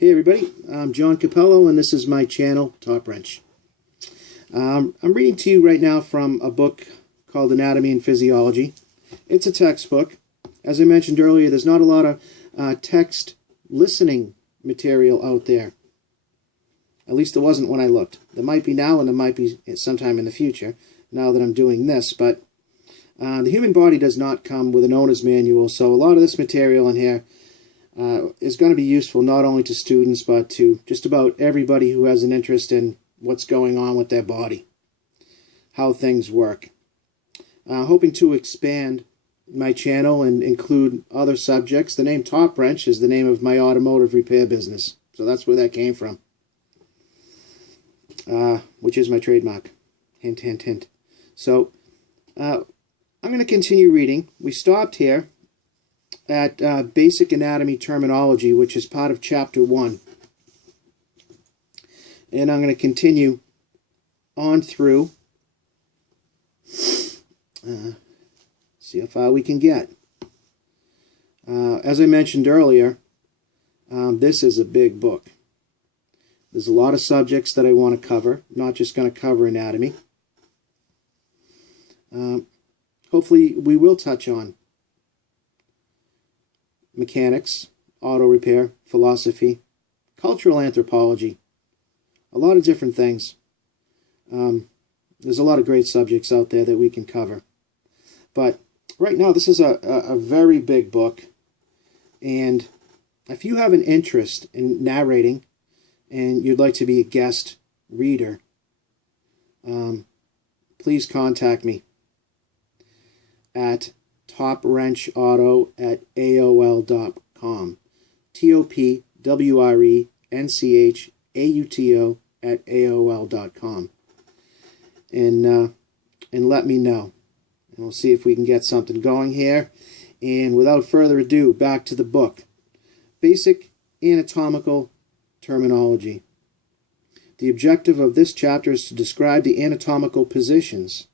Hey everybody, I'm John Capello and this is my channel, Top Wrench. I'm reading to you right now from a book called Anatomy and Physiology. It's a textbook. As I mentioned earlier, there's not a lot of text listening material out there. At least there wasn't when I looked. There might be now and there might be sometime in the future, now that I'm doing this, but the human body does not come with an owner's manual, so a lot of this material in here is going to be useful not only to students but to just about everybody who has an interest in what's going on with their body, how things work. Hoping to expand my channel and include other subjects. The name Top Wrench is the name of my automotive repair business, so that's where that came from, which is my trademark. Hint, hint, hint. So I'm going to continue reading. We stopped here at basic anatomy terminology, which is part of chapter 1. And I'm going to continue on through, see how far we can get. As I mentioned earlier, this is a big book. There's a lot of subjects that I want to cover. I'm not just going to cover anatomy. Hopefully we will touch on mechanics, auto repair, philosophy, cultural anthropology, a lot of different things. There's a lot of great subjects out there that we can cover. But right now, this is a very big book. And if you have an interest in narrating and you'd like to be a guest reader, please contact me at topwrenchauto@aol.com. topwrenchauto@aol.com. And let me know. And we'll see if we can get something going here. And without further ado, back to the book. Basic anatomical terminology. The objective of this chapter is to describe the anatomical positions,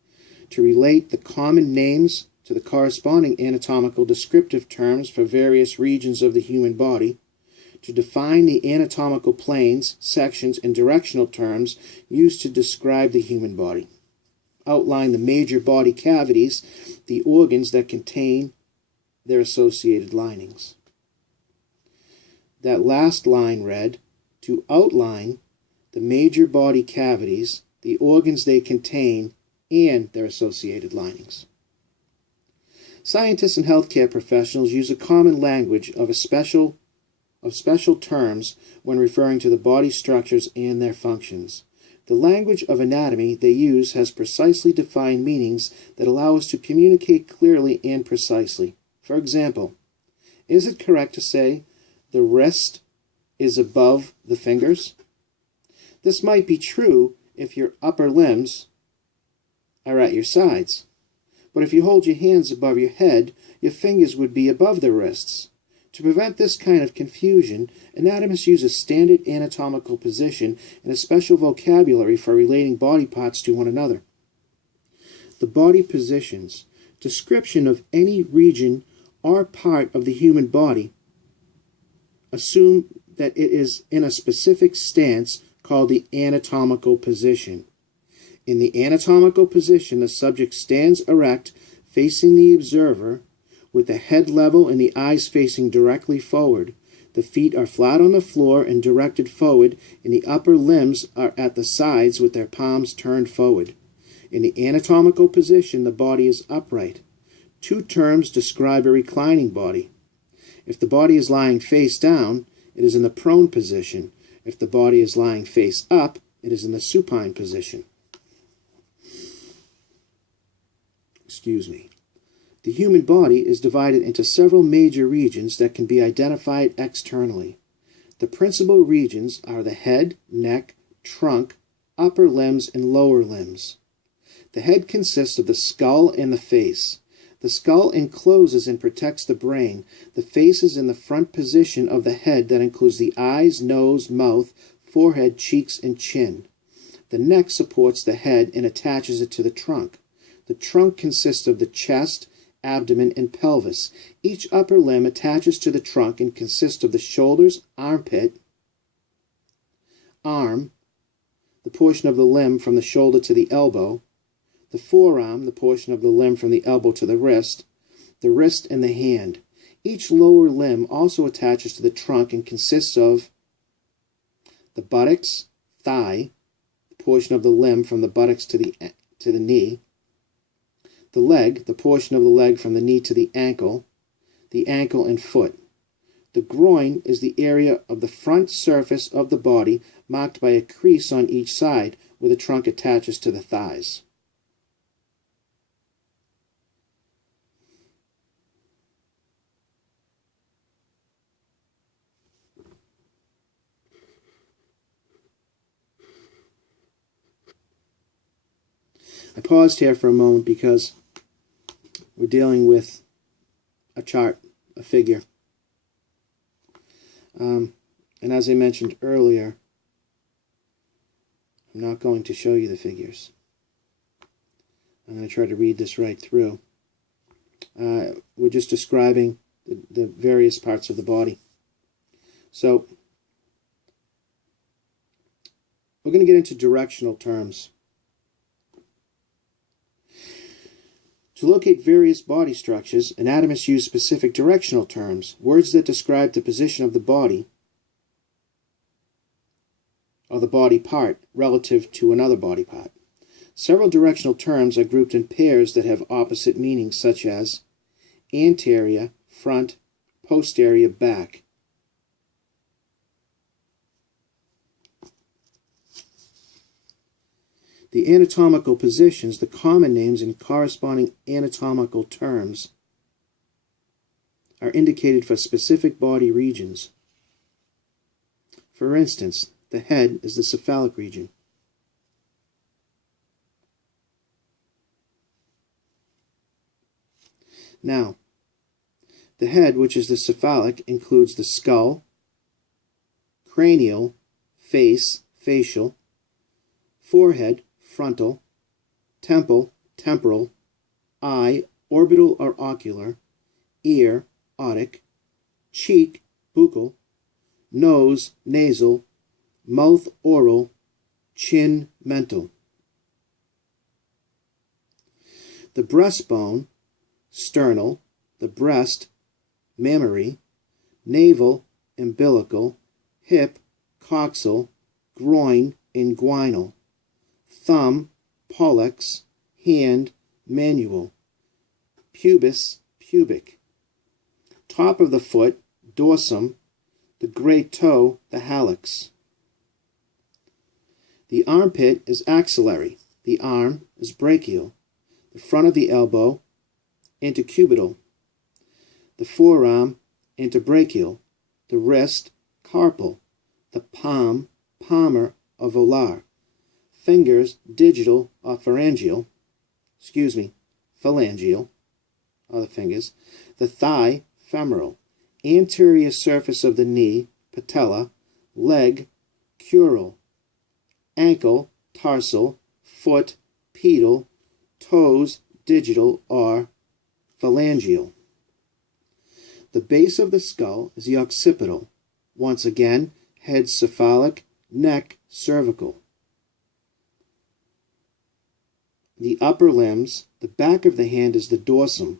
to relate the common names to the corresponding anatomical descriptive terms for various regions of the human body, to define the anatomical planes, sections, and directional terms used to describe the human body, outline the major body cavities, the organs that contain their associated linings. That last line read, to outline the major body cavities, the organs they contain, and their associated linings. Scientists and healthcare professionals use a common language of special terms when referring to the body structures and their functions. The language of anatomy they use has precisely defined meanings that allow us to communicate clearly and precisely. For example, is it correct to say the wrist is above the fingers? This might be true if your upper limbs are at your sides. But if you hold your hands above your head, your fingers would be above the wrists. To prevent this kind of confusion, anatomists use a standard anatomical position and a special vocabulary for relating body parts to one another. The body positions, description of any region or part of the human body, assume that it is in a specific stance called the anatomical position. In the anatomical position, the subject stands erect, facing the observer, with the head level and the eyes facing directly forward. The feet are flat on the floor and directed forward, and the upper limbs are at the sides with their palms turned forward. In the anatomical position, the body is upright. Two terms describe a reclining body. If the body is lying face down, it is in the prone position. If the body is lying face up, it is in the supine position. The human body is divided into several major regions that can be identified externally. The principal regions are the head, neck, trunk, upper limbs, and lower limbs. The head consists of the skull and the face. The skull encloses and protects the brain. The face is in the front position of the head that includes the eyes, nose, mouth, forehead, cheeks, and chin. The neck supports the head and attaches it to the trunk. The trunk consists of the chest, abdomen, and pelvis. Each upper limb attaches to the trunk and consists of the shoulders, armpit, arm, the portion of the limb from the shoulder to the elbow, the forearm, the portion of the limb from the elbow to the wrist and the hand. Each lower limb also attaches to the trunk and consists of the buttocks, thigh, the portion of the limb from the buttocks to the knee, the leg, the portion of the leg from the knee to the ankle and foot. The groin is the area of the front surface of the body marked by a crease on each side where the trunk attaches to the thighs. I paused here for a moment because we're dealing with a chart, a figure. And as I mentioned earlier, I'm not going to show you the figures. I'm going to try to read this right through. We're just describing the various parts of the body. So, we're going to get into directional terms. To locate various body structures, anatomists use specific directional terms, words that describe the position of the body or the body part relative to another body part. Several directional terms are grouped in pairs that have opposite meanings, such as anterior, front, posterior, back. The anatomical positions, the common names and corresponding anatomical terms, are indicated for specific body regions. For instance, the head is the cephalic region. Now, the head, which is the cephalic, includes the skull, cranial, face, facial, forehead, frontal, temple, temporal, eye, orbital or ocular, ear, otic, cheek, buccal, nose, nasal, mouth, oral, chin, mental. The breastbone, sternal, the breast, mammary, navel, umbilical, hip, coxal, groin, inguinal, thumb, pollex, hand, manual, pubis, pubic, top of the foot, dorsum, the great toe, the hallux. The armpit is axillary, the arm is brachial, the front of the elbow, intercubital, the forearm, interbrachial, the wrist, carpal, the palm, palmar or volar, fingers, digital or phalangeal, phalangeal, are the fingers, the thigh, femoral, anterior surface of the knee, patella, leg, crural, ankle, tarsal, foot, pedal, toes, digital or phalangeal. The base of the skull is the occipital. Once again, head cephalic, neck cervical. The upper limbs, the back of the hand is the dorsum,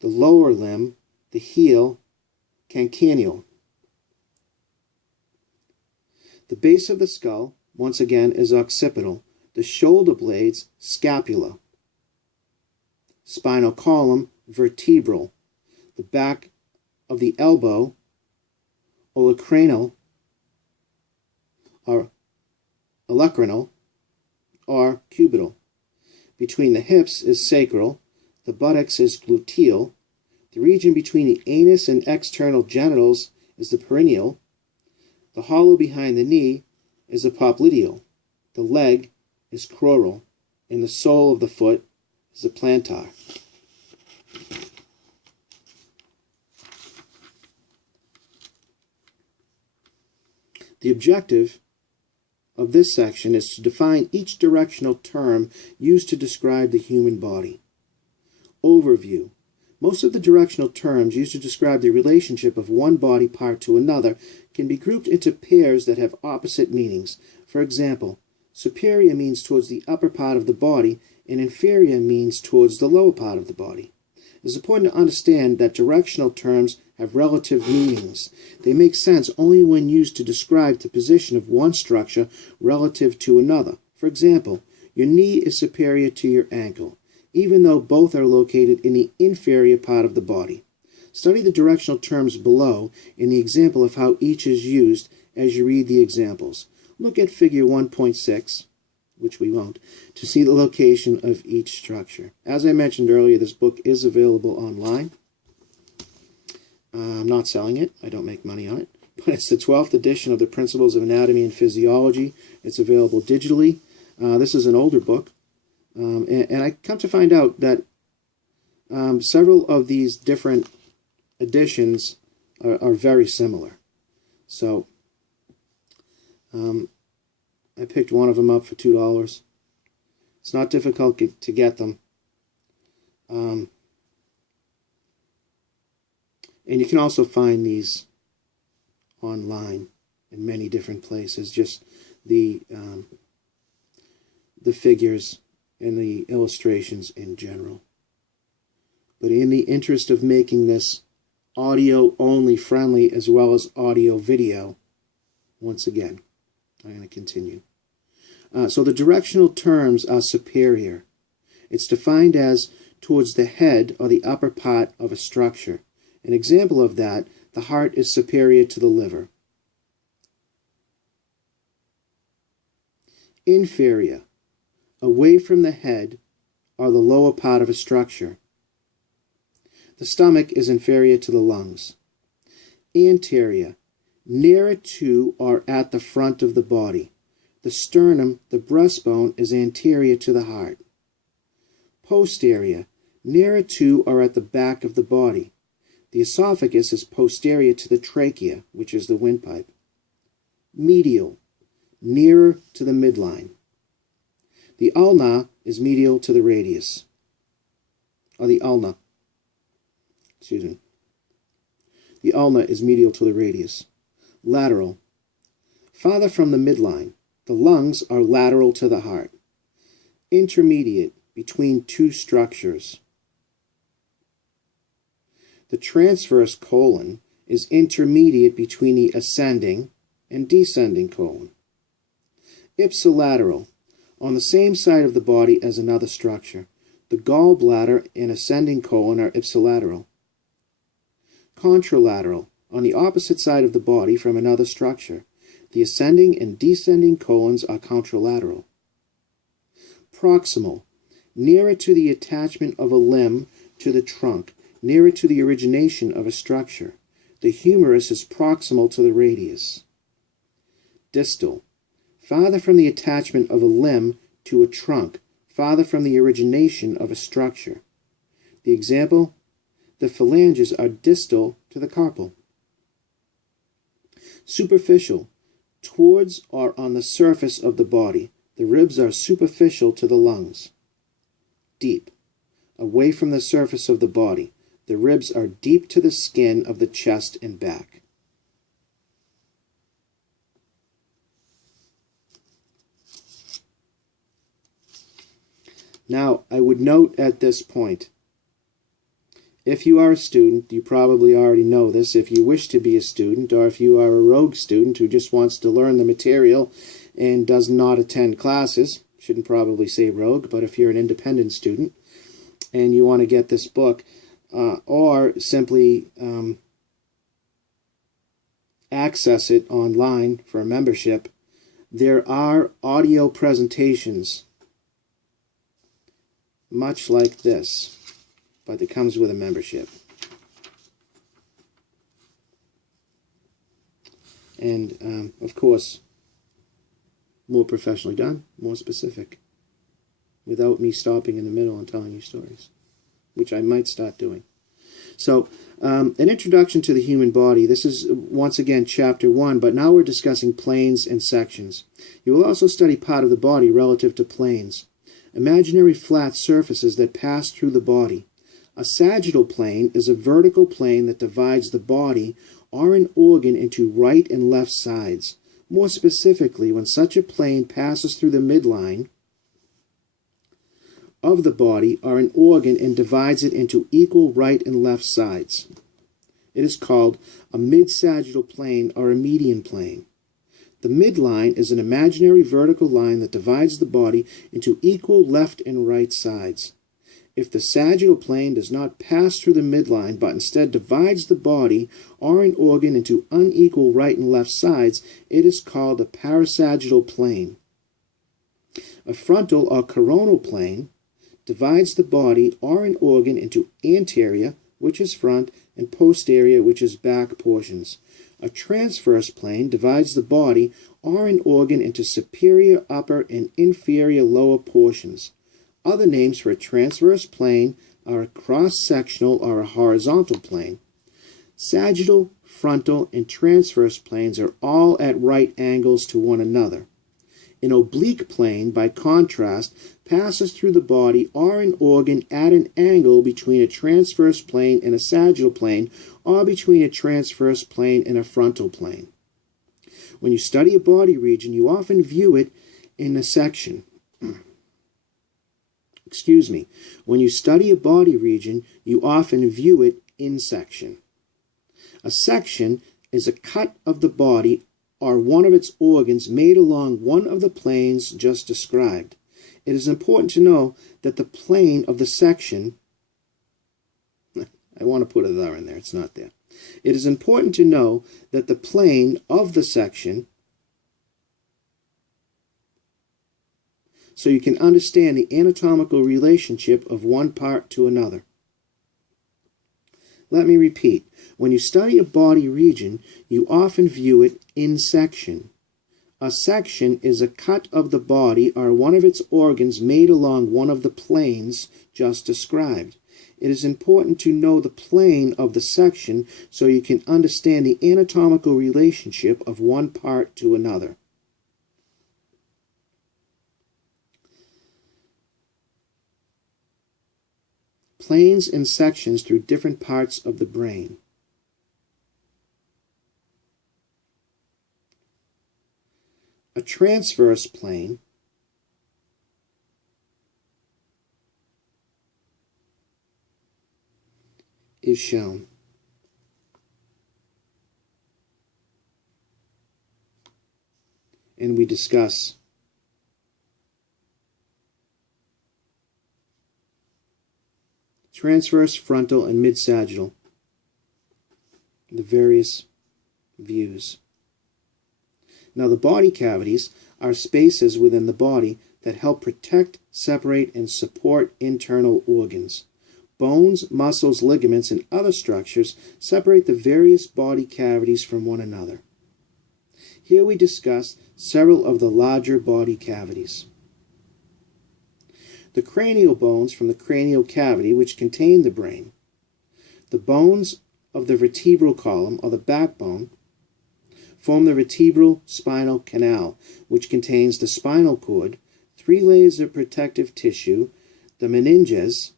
the lower limb, the heel, calcaneal. The base of the skull, once again, is occipital. The shoulder blades, scapula. Spinal column, vertebral. The back of the elbow, olecranal or olecranal or cubital. Between the hips is sacral. The buttocks is gluteal. The region between the anus and external genitals is the perineal. The hollow behind the knee is the popliteal. The leg is crural, and the sole of the foot is the plantar. The objective of this section is to define each directional term used to describe the human body. Overview. Most of the directional terms used to describe the relationship of one body part to another can be grouped into pairs that have opposite meanings. For example, superior means towards the upper part of the body, and inferior means towards the lower part of the body. It is important to understand that directional terms have relative meanings. They make sense only when used to describe the position of one structure relative to another. For example, your knee is superior to your ankle, even though both are located in the inferior part of the body. Study the directional terms below in the example of how each is used as you read the examples. Look at figure 1.6, which we won't, to see the location of each structure. As I mentioned earlier, this book is available online. I'm not selling it. I don't make money on it. But it's the 12th edition of the Principles of Anatomy and Physiology. It's available digitally. This is an older book. And I come to find out that several of these different editions are very similar. So I picked one of them up for $2. It's not difficult to get them. And you can also find these online in many different places, just the figures and the illustrations in general. But in the interest of making this audio only friendly as well as audio video, once again, I'm going to continue. So the directional terms are superior. It's defined as towards the head or the upper part of a structure. An example of that, the heart is superior to the liver. Inferior, away from the head or the lower part of a structure. The stomach is inferior to the lungs. Anterior, nearer to or at the front of the body. The sternum, the breastbone, is anterior to the heart. Posterior, nearer to or at the back of the body. The esophagus is posterior to the trachea, which is the windpipe. Medial, nearer to the midline. The ulna is medial to the radius. Or the ulna. Excuse me. The ulna is medial to the radius. Lateral, farther from the midline. The lungs are lateral to the heart. Intermediate, between two structures. The transverse colon is intermediate between the ascending and descending colon. Ipsilateral, on the same side of the body as another structure. The gallbladder and ascending colon are ipsilateral. Contralateral, on the opposite side of the body from another structure. The ascending and descending colons are contralateral. Proximal, nearer to the attachment of a limb to the trunk, nearer to the origination of a structure. The humerus is proximal to the radius. Distal, farther from the attachment of a limb to a trunk, farther from the origination of a structure. The example, the phalanges are distal to the carpal. Superficial, towards or on the surface of the body. The ribs are superficial to the lungs. Deep, away from the surface of the body. The ribs are deep to the skin of the chest and back. Now, I would note at this point, if you are a student, you probably already know this. If you wish to be a student, or if you are a rogue student who just wants to learn the material and does not attend classes, shouldn't probably say rogue, but if you're an independent student and you want to get this book, or simply access it online for a membership, there are audio presentations much like this, but it comes with a membership. And, of course, more professionally done, more specific, without me stopping in the middle and telling you stories, which I might start doing. So, an introduction to the human body. This is, once again, Chapter 1, but now we're discussing planes and sections. You will also study part of the body relative to planes. Imaginary flat surfaces that pass through the body. A sagittal plane is a vertical plane that divides the body or an organ into right and left sides. More specifically, when such a plane passes through the midline of the body or an organ and divides it into equal right and left sides, it is called a mid-sagittal plane or a median plane. The midline is an imaginary vertical line that divides the body into equal left and right sides. If the sagittal plane does not pass through the midline but instead divides the body or an organ into unequal right and left sides, it is called a parasagittal plane. A frontal or coronal plane divides the body or an organ into anterior, which is front, and posterior, which is back portions. A transverse plane divides the body or an organ into superior upper and inferior lower portions. Other names for a transverse plane are a cross-sectional or a horizontal plane. Sagittal, frontal, and transverse planes are all at right angles to one another. An oblique plane, by contrast, passes through the body or an organ at an angle between a transverse plane and a sagittal plane, or between a transverse plane and a frontal plane. When you study a body region, you often view it in a section. When you study a body region, you often view it in section. A section is a cut of the body or one of its organs made along one of the planes just described. It is important to know that the plane of the section, I want to put a there in there, it's not there. It is important to know that the plane of the section, so you can understand the anatomical relationship of one part to another. Let me repeat. When you study a body region, you often view it in section. A section is a cut of the body or one of its organs made along one of the planes just described. It is important to know the plane of the section so you can understand the anatomical relationship of one part to another. Planes and sections through different parts of the brain. A transverse plane is shown. And we discuss transverse, frontal, and mid-sagittal, the various views. Now, the body cavities are spaces within the body that help protect, separate, and support internal organs. Bones, muscles, ligaments, and other structures separate the various body cavities from one another. Here we discuss several of the larger body cavities. The cranial bones from the cranial cavity, which contain the brain. The bones of the vertebral column, or the backbone, form the vertebral spinal canal, which contains the spinal cord, 3 layers of protective tissue, the meninges,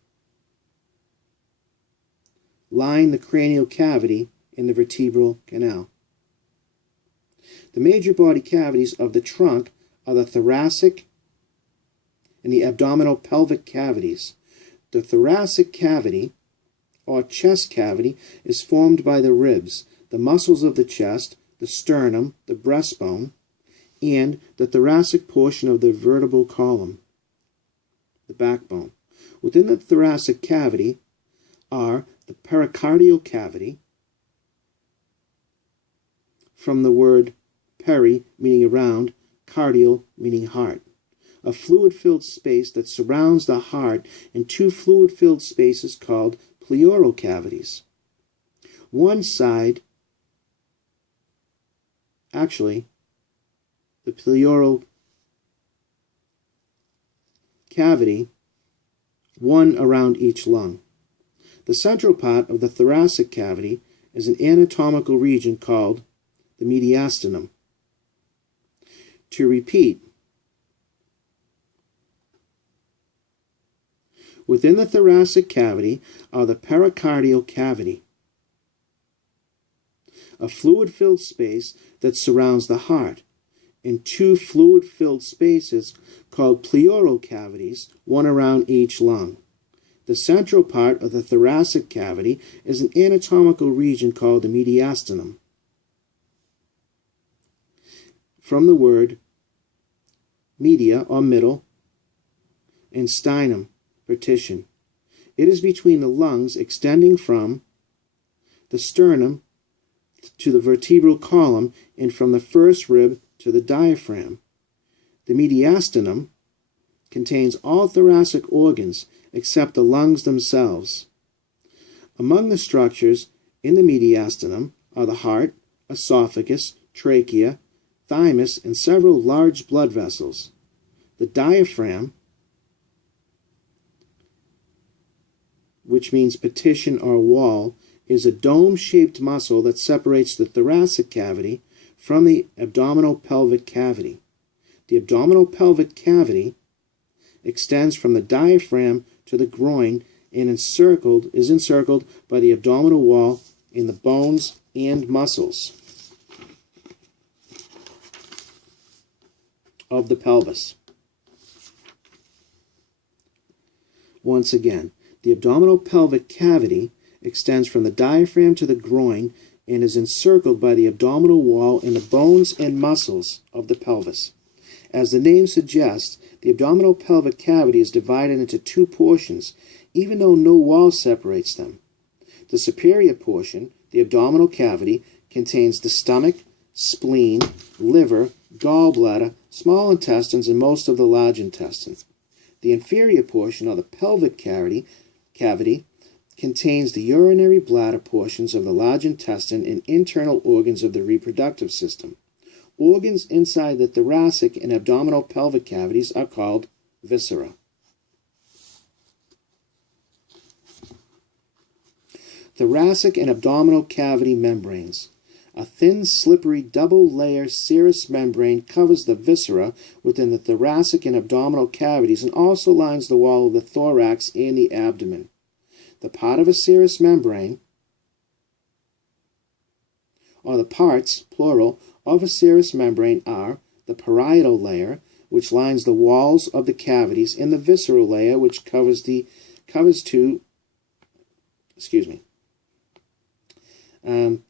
line the cranial cavity in the vertebral canal. The major body cavities of the trunk are the thoracic and the abdominal pelvic cavities. The thoracic cavity, or chest cavity, is formed by the ribs, the muscles of the chest, the sternum, the breastbone, and the thoracic portion of the vertebral column, the backbone. Within the thoracic cavity are the pericardial cavity, from the word peri, meaning around, cardial, meaning heart, a fluid-filled space that surrounds the heart, and 2 fluid-filled spaces called pleural cavities. The pleural cavity, one around each lung. The central part of the thoracic cavity is an anatomical region called the mediastinum. To repeat, Within the thoracic cavity are the pericardial cavity, a fluid-filled space that surrounds the heart, and two fluid-filled spaces called pleural cavities, one around each lung. The central part of the thoracic cavity is an anatomical region called the mediastinum, from the word media, or middle, and steinum, partition. It is between the lungs, extending from the sternum to the vertebral column and from the first rib to the diaphragm. The mediastinum contains all thoracic organs except the lungs themselves. Among the structures in the mediastinum are the heart, esophagus, trachea, thymus, and several large blood vessels. The diaphragm, which means partition or wall, is a dome-shaped muscle that separates the thoracic cavity from the abdominal pelvic cavity. The abdominal pelvic cavity extends from the diaphragm to the groin and is encircled by the abdominal wall in the bones and muscles of the pelvis. Once again, the abdominal pelvic cavity extends from the diaphragm to the groin and is encircled by the abdominal wall in the bones and muscles of the pelvis. As the name suggests, the abdominal pelvic cavity is divided into two portions, even though no wall separates them. The superior portion, the abdominal cavity, contains the stomach, spleen, liver, gallbladder, small intestines, and most of the large intestine. The inferior portion, or the pelvic cavity, contains the urinary bladder portions of the large intestine and internal organs of the reproductive system. Organs inside the thoracic and abdominal pelvic cavities are called viscera. Thoracic and abdominal cavity membranes. A thin, slippery, double-layer serous membrane covers the viscera within the thoracic and abdominal cavities and also lines the wall of the thorax and the abdomen. The part of a serous membrane, or the parts, plural, of a serous membrane are the parietal layer, which lines the walls of the cavities, and the visceral layer, which covers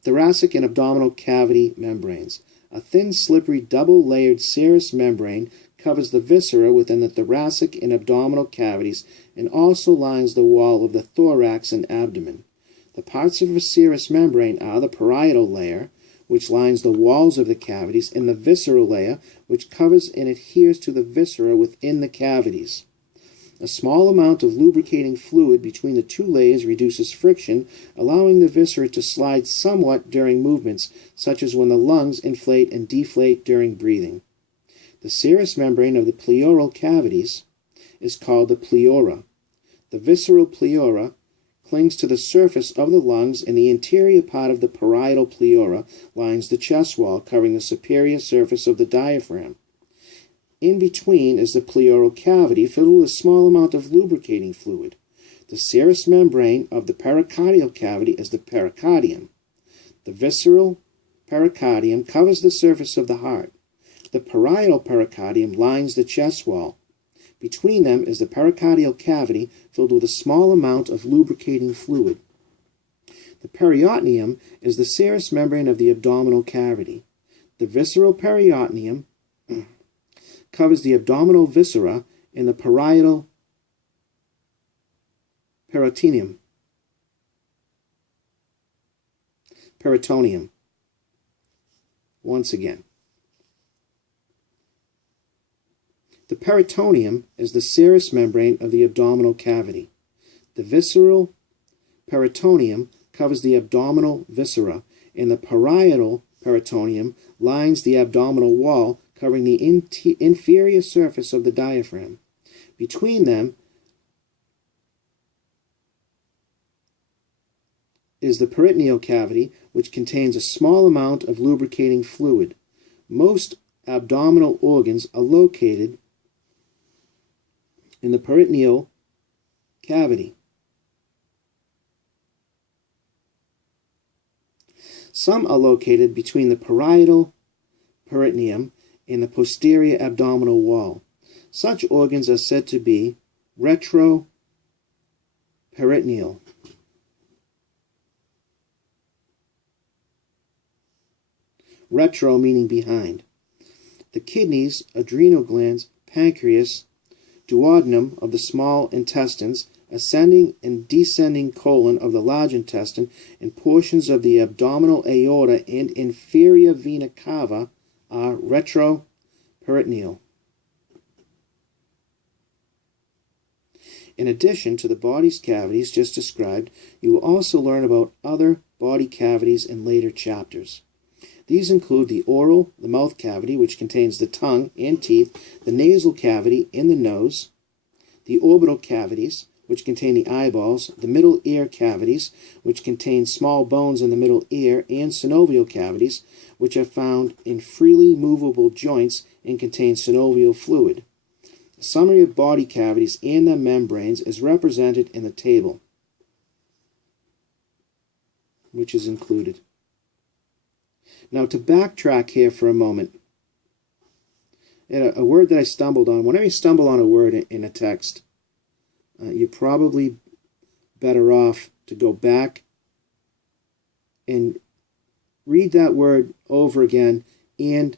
thoracic and abdominal cavity membranes. A thin, slippery, double-layered serous membrane covers the viscera within the thoracic and abdominal cavities and also lines the wall of the thorax and abdomen. The parts of a serous membrane are the parietal layer, which lines the walls of the cavities, and the visceral layer, which covers and adheres to the viscera within the cavities. A small amount of lubricating fluid between the two layers reduces friction, allowing the viscera to slide somewhat during movements, such as when the lungs inflate and deflate during breathing. The serous membrane of the pleural cavities is called the pleura. The visceral pleura clings to the surface of the lungs, and the interior part of the parietal pleura lines the chest wall, covering the superior surface of the diaphragm. In between is the pleural cavity, filled with a small amount of lubricating fluid. The serous membrane of the pericardial cavity is the pericardium. The visceral pericardium covers the surface of the heart. The parietal pericardium lines the chest wall. Between them is the pericardial cavity, filled with a small amount of lubricating fluid. The peritoneum is the serous membrane of the abdominal cavity. The visceral peritoneum covers the abdominal viscera, and the parietal peritoneum. Once again. The peritoneum is the serous membrane of the abdominal cavity. The visceral peritoneum covers the abdominal viscera, and the parietal peritoneum lines the abdominal wall, covering the inferior surface of the diaphragm. Between them is the peritoneal cavity, which contains a small amount of lubricating fluid. Most abdominal organs are located in the peritoneal cavity. Some are located between the parietal peritoneum and the posterior abdominal wall. Such organs are said to be retroperitoneal. Retro meaning behind. The kidneys, adrenal glands, pancreas, duodenum of the small intestines, ascending and descending colon of the large intestine, and portions of the abdominal aorta and inferior vena cava are retroperitoneal. In addition to the body's cavities just described, you will also learn about other body cavities in later chapters. These include the oral, the mouth cavity, which contains the tongue and teeth, the nasal cavity and the nose, the orbital cavities, which contain the eyeballs, the middle ear cavities, which contain small bones in the middle ear, and synovial cavities, which are found in freely movable joints and contain synovial fluid. A summary of body cavities and their membranes is represented in the table, which is included. Now, to backtrack here for a moment, a word that I stumbled on. Whenever you stumble on a word in a text, you're probably better off to go back and read that word over again and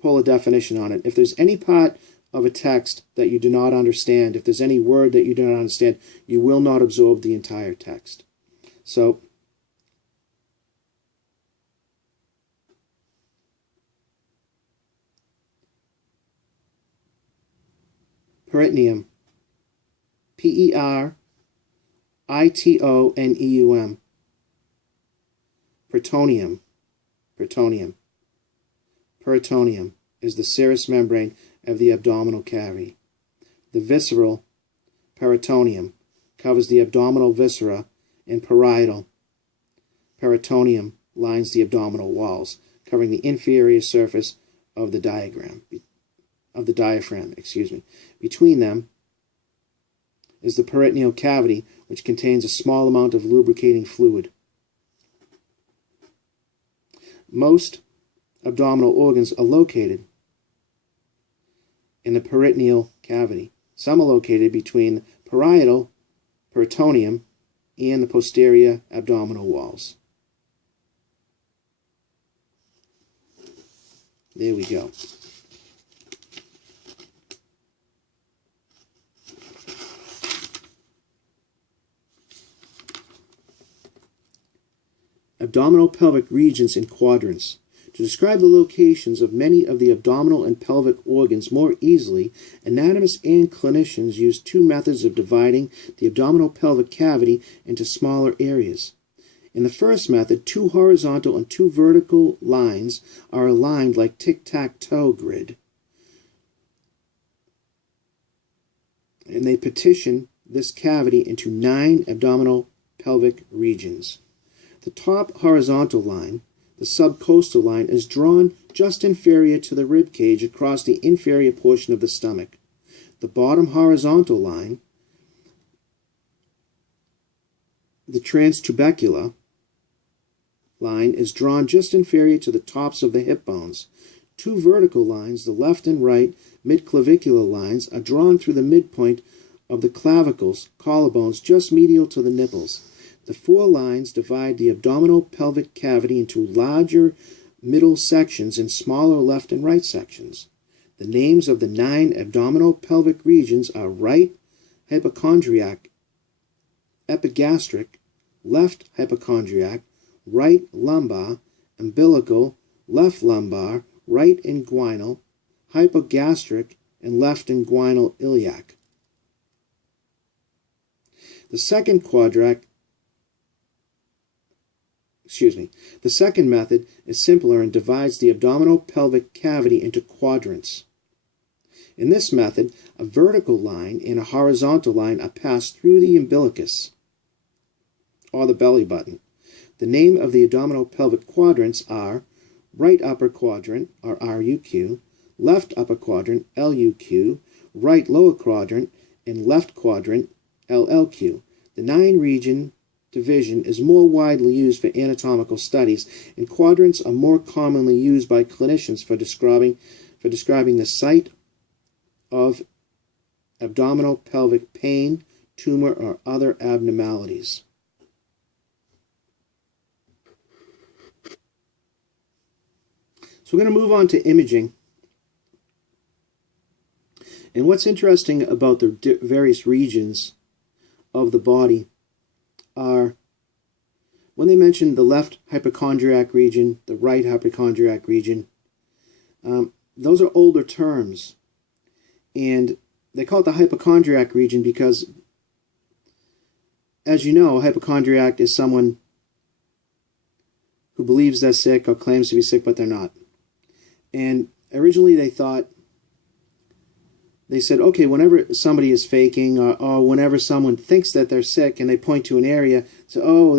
pull a definition on it. If there's any part of a text that you do not understand, if there's any word that you do not understand, you will not absorb the entire text. So, peritoneum, Peritoneum, peritoneum is the serous membrane of the abdominal cavity. The visceral peritoneum covers the abdominal viscera, and parietal peritoneum lines the abdominal walls, covering the inferior surface of the diaphragm. Between them is the peritoneal cavity, which contains a small amount of lubricating fluid. Most abdominal organs are located in the peritoneal cavity. Some are located between parietal peritoneum and the posterior abdominal walls. There we go. Abdominal pelvic regions and quadrants. To describe the locations of many of the abdominal and pelvic organs more easily, anatomists and clinicians use two methods of dividing the abdominal pelvic cavity into smaller areas. In the first method, two horizontal and two vertical lines are aligned like tic-tac-toe grid, and they partition this cavity into 9 abdominal pelvic regions. The top horizontal line, the subcostal line, is drawn just inferior to the rib cage across the inferior portion of the stomach. The bottom horizontal line, the transtubercular line, is drawn just inferior to the tops of the hip bones. Two vertical lines, the left and right midclavicular lines, are drawn through the midpoint of the clavicles, collarbones, just medial to the nipples. The 4 lines divide the abdominal pelvic cavity into larger middle sections and smaller left and right sections. The names of the 9 abdominal pelvic regions are right hypochondriac, epigastric, left hypochondriac, right lumbar, umbilical, left lumbar, right inguinal, hypogastric, and left inguinal iliac. The second method is simpler and divides the abdominal pelvic cavity into quadrants. In this method, a vertical line and a horizontal line are passed through the umbilicus, or the belly button. The name of the abdominal pelvic quadrants are right upper quadrant, or RUQ, left upper quadrant, LUQ, right lower quadrant, and left quadrant, LLQ. The 9-region division is more widely used for anatomical studies, and quadrants are more commonly used by clinicians for describing the site of abdominal pelvic pain, tumor, or other abnormalities. So we're going to move on to imaging. And what's interesting about the various regions of the body are when they mention the left hypochondriac region, the right hypochondriac region, those are older terms. And they call it the hypochondriac region because, as you know, a hypochondriac is someone who believes they're sick or claims to be sick, but they're not. And originally they said, okay, whenever somebody is faking or whenever someone thinks that they're sick and they point to an area, so, oh,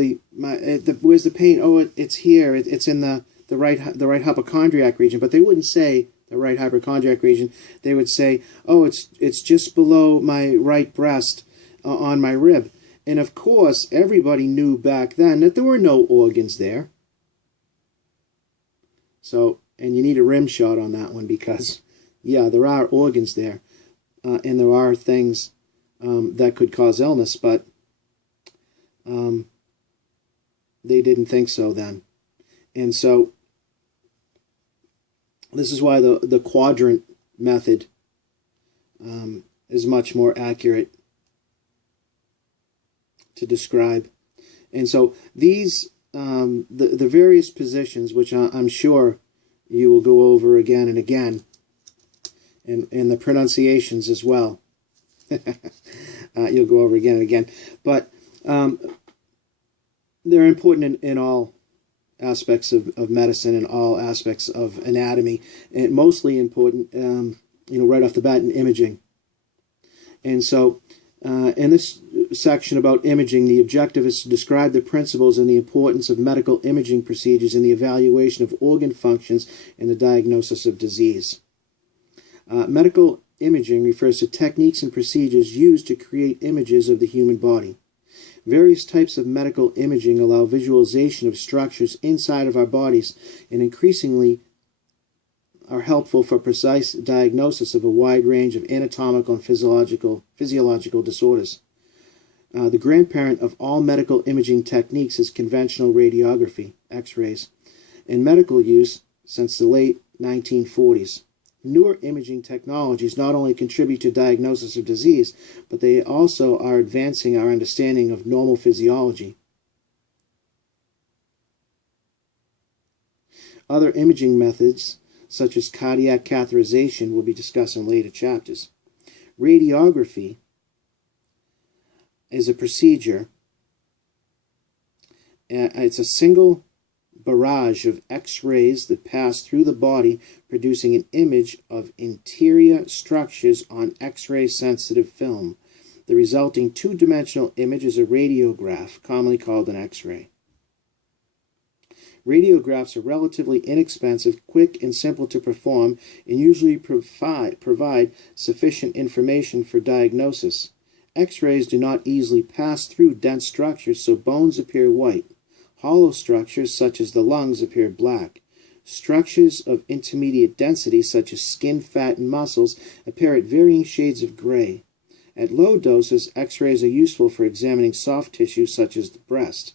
where's the pain? Oh, it's here. It's in the right hypochondriac region. But they wouldn't say the right hypochondriac region. They would say, oh, it's just below my right breast on my rib. And of course, everybody knew back then that there were no organs there. So, and you need a rim shot on that one because, yeah, there are organs there. And there are things that could cause illness, but they didn't think so then. And so this is why the quadrant method is much more accurate to describe. And so these, the various positions, which I'm sure you will go over again and again, and the pronunciations as well. You'll go over again and again. But they're important in all aspects of medicine and all aspects of anatomy, and mostly important, right off the bat in imaging. And so in this section about imaging, the objective is to describe the principles and the importance of medical imaging procedures in the evaluation of organ functions and the diagnosis of disease. Medical imaging refers to techniques and procedures used to create images of the human body. Various types of medical imaging allow visualization of structures inside of our bodies and increasingly are helpful for precise diagnosis of a wide range of anatomical and physiological disorders. The grandparent of all medical imaging techniques is conventional radiography, X-rays, in medical use since the late 1940s. Newer imaging technologies not only contribute to diagnosis of disease, but they also are advancing our understanding of normal physiology. Other imaging methods, such as cardiac catheterization, will be discussed in later chapters. Radiography is a procedure. It's a single barrage of X-rays that pass through the body, producing an image of interior structures on X-ray sensitive film. The resulting two-dimensional image is a radiograph, commonly called an X-ray. Radiographs are relatively inexpensive, quick, and simple to perform, and usually provide sufficient information for diagnosis. X-rays do not easily pass through dense structures, so bones appear white. Hollow structures, such as the lungs, appear black. Structures of intermediate density, such as skin, fat, and muscles, appear at varying shades of gray. At low doses, X-rays are useful for examining soft tissue, such as the breast,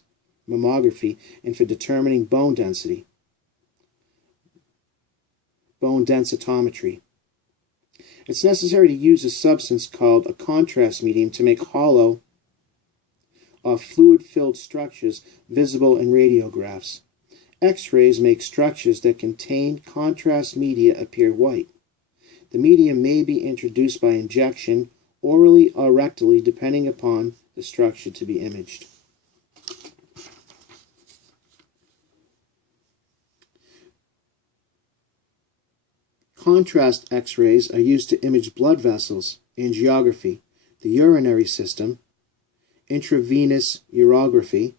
mammography, and for determining bone density, bone densitometry. It's necessary to use a substance called a contrast medium to make hollow or fluid-filled structures visible in radiographs. X-rays make structures that contain contrast media appear white. The medium may be introduced by injection, orally or rectally, depending upon the structure to be imaged. Contrast X-rays are used to image blood vessels, angiography, the urinary system, intravenous urography,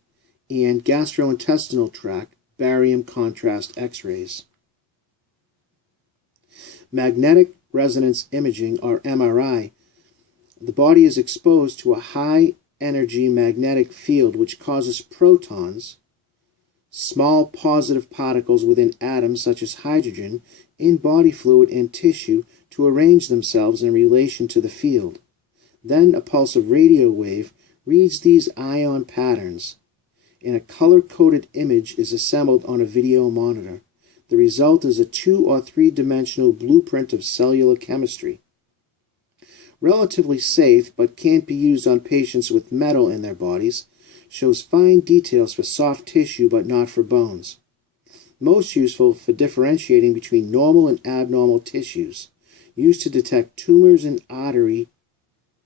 and gastrointestinal tract barium contrast X-rays. Magnetic resonance imaging, or MRI, The body is exposed to a high-energy magnetic field which causes protons, small positive particles within atoms such as hydrogen, in body fluid and tissue to arrange themselves in relation to the field. Then a pulse of radio wave reads these ion patterns, and a color-coded image is assembled on a video monitor. The result is a 2- or 3-dimensional blueprint of cellular chemistry. Relatively safe, but can't be used on patients with metal in their bodies, shows fine details for soft tissue but not for bones. Most useful for differentiating between normal and abnormal tissues, used to detect tumors and artery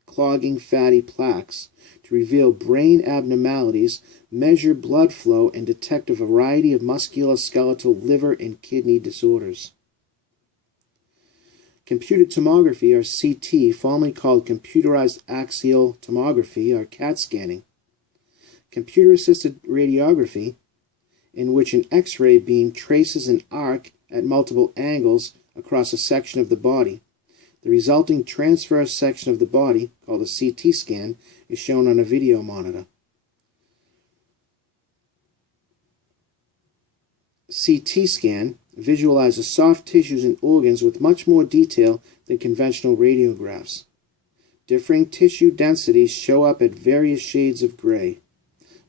clogging fatty plaques, to reveal brain abnormalities, measure blood flow, and detect a variety of musculoskeletal, liver, and kidney disorders. Computed tomography, or CT, formerly called computerized axial tomography, or CAT scanning. Computer-assisted radiography, in which an X-ray beam traces an arc at multiple angles across a section of the body. The resulting transverse section of the body, called a CT scan, is shown on a video monitor. CT scan visualizes soft tissues and organs with much more detail than conventional radiographs. Differing tissue densities show up at various shades of gray.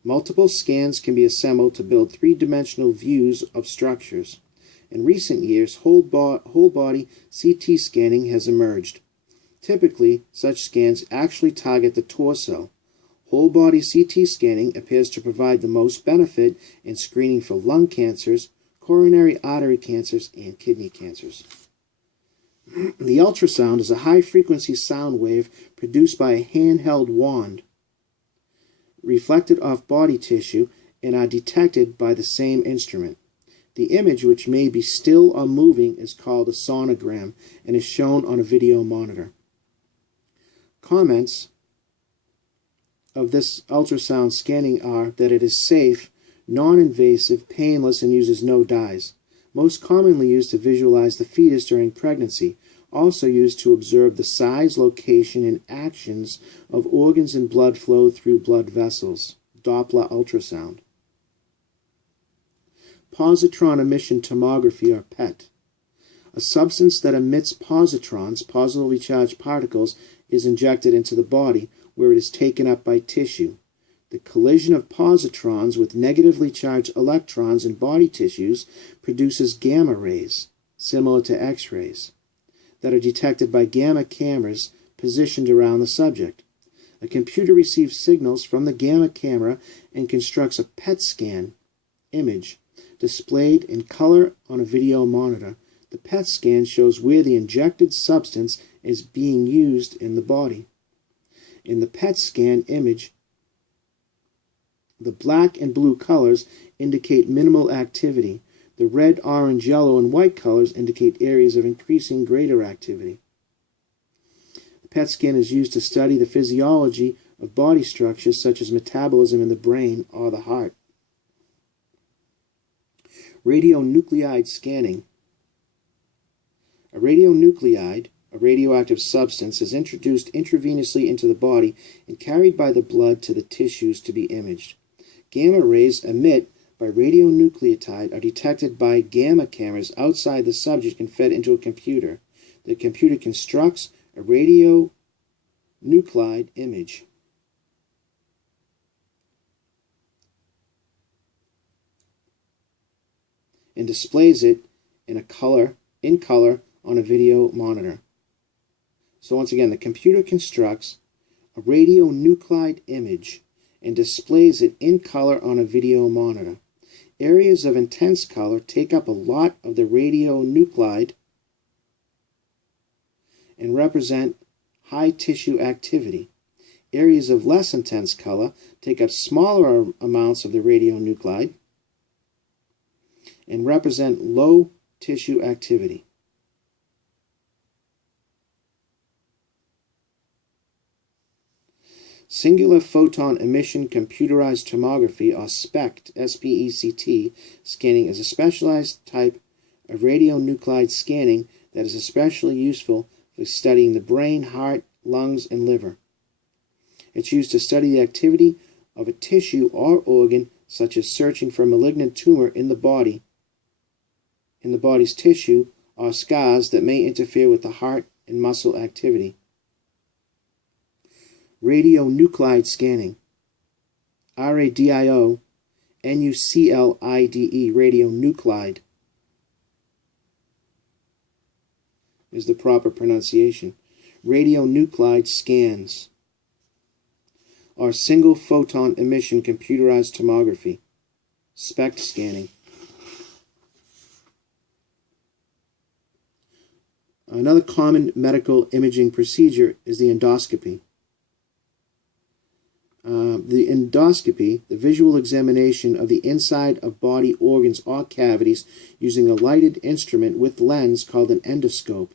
Multiple scans can be assembled to build 3-dimensional views of structures. In recent years, whole body CT scanning has emerged. Typically, such scans actually target the torso. Whole body CT scanning appears to provide the most benefit in screening for lung cancers, coronary artery cancers, and kidney cancers. The ultrasound is a high-frequency sound wave produced by a handheld wand, reflected off body tissue, and are detected by the same instrument. The image, which may be still or moving, is called a sonogram and is shown on a video monitor. Comments of this ultrasound scanning are that it is safe, non-invasive, painless, and uses no dyes. Most commonly used to visualize the fetus during pregnancy. Also used to observe the size, location, and actions of organs and blood flow through blood vessels. Doppler ultrasound. Positron emission tomography, or PET. A substance that emits positrons, positively charged particles, is injected into the body, where it is taken up by tissue. The collision of positrons with negatively charged electrons in body tissues produces gamma rays, similar to X-rays, that are detected by gamma cameras positioned around the subject. A computer receives signals from the gamma camera and constructs a PET scan image displayed in color on a video monitor. The PET scan shows where the injected substance is being used in the body. In the PET scan image, the black and blue colors indicate minimal activity. The red, orange, yellow, and white colors indicate areas of increasing greater activity. The PET scan is used to study the physiology of body structures such as metabolism in the brain or the heart. Radionuclide scanning. A radionuclide, a radioactive substance, is introduced intravenously into the body and carried by the blood to the tissues to be imaged. Gamma rays emitted by radionuclide are detected by gamma cameras outside the subject and fed into a computer. The computer constructs a radionuclide image. And displays it in color on a video monitor. So once again, the computer constructs a radionuclide image and displays it in color on a video monitor. Areas of intense color take up a lot of the radionuclide and represent high tissue activity. Areas of less intense color take up smaller amounts of the radionuclide and represent low tissue activity. Singular photon emission computerized tomography, or SPECT, S-P-E-C-T, scanning is a specialized type of radionuclide scanning that is especially useful for studying the brain, heart, lungs, and liver. It's used to study the activity of a tissue or organ, such as searching for a malignant tumor in the body's tissue, or scars that may interfere with the heart and muscle activity. Radionuclide scanning. RADIO NUCLIDE, radionuclide, is the proper pronunciation. Radionuclide scans are single photon emission computerized tomography, SPECT scanning. Another common medical imaging procedure is the endoscopy. The endoscopy, the visual examination of the inside of body organs or cavities using a lighted instrument with lens called an endoscope.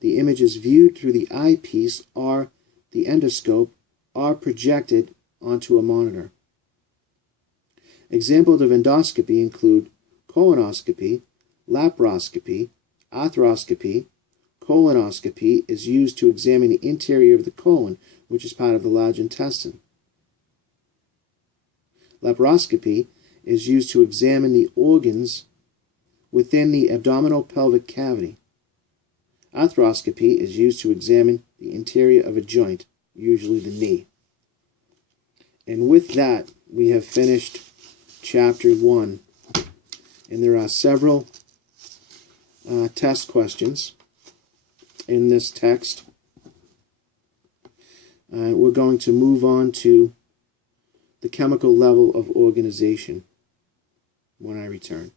The image is viewed through the eyepiece or the endoscope or projected onto a monitor. Examples of endoscopy include colonoscopy, laparoscopy, arthroscopy. Colonoscopy is used to examine the interior of the colon, which is part of the large intestine. Laparoscopy is used to examine the organs within the abdominal pelvic cavity. Arthroscopy is used to examine the interior of a joint, usually the knee. And with that, we have finished Chapter 1. And there are several test questions in this text. We're going to move on to the chemical level of organization when I return.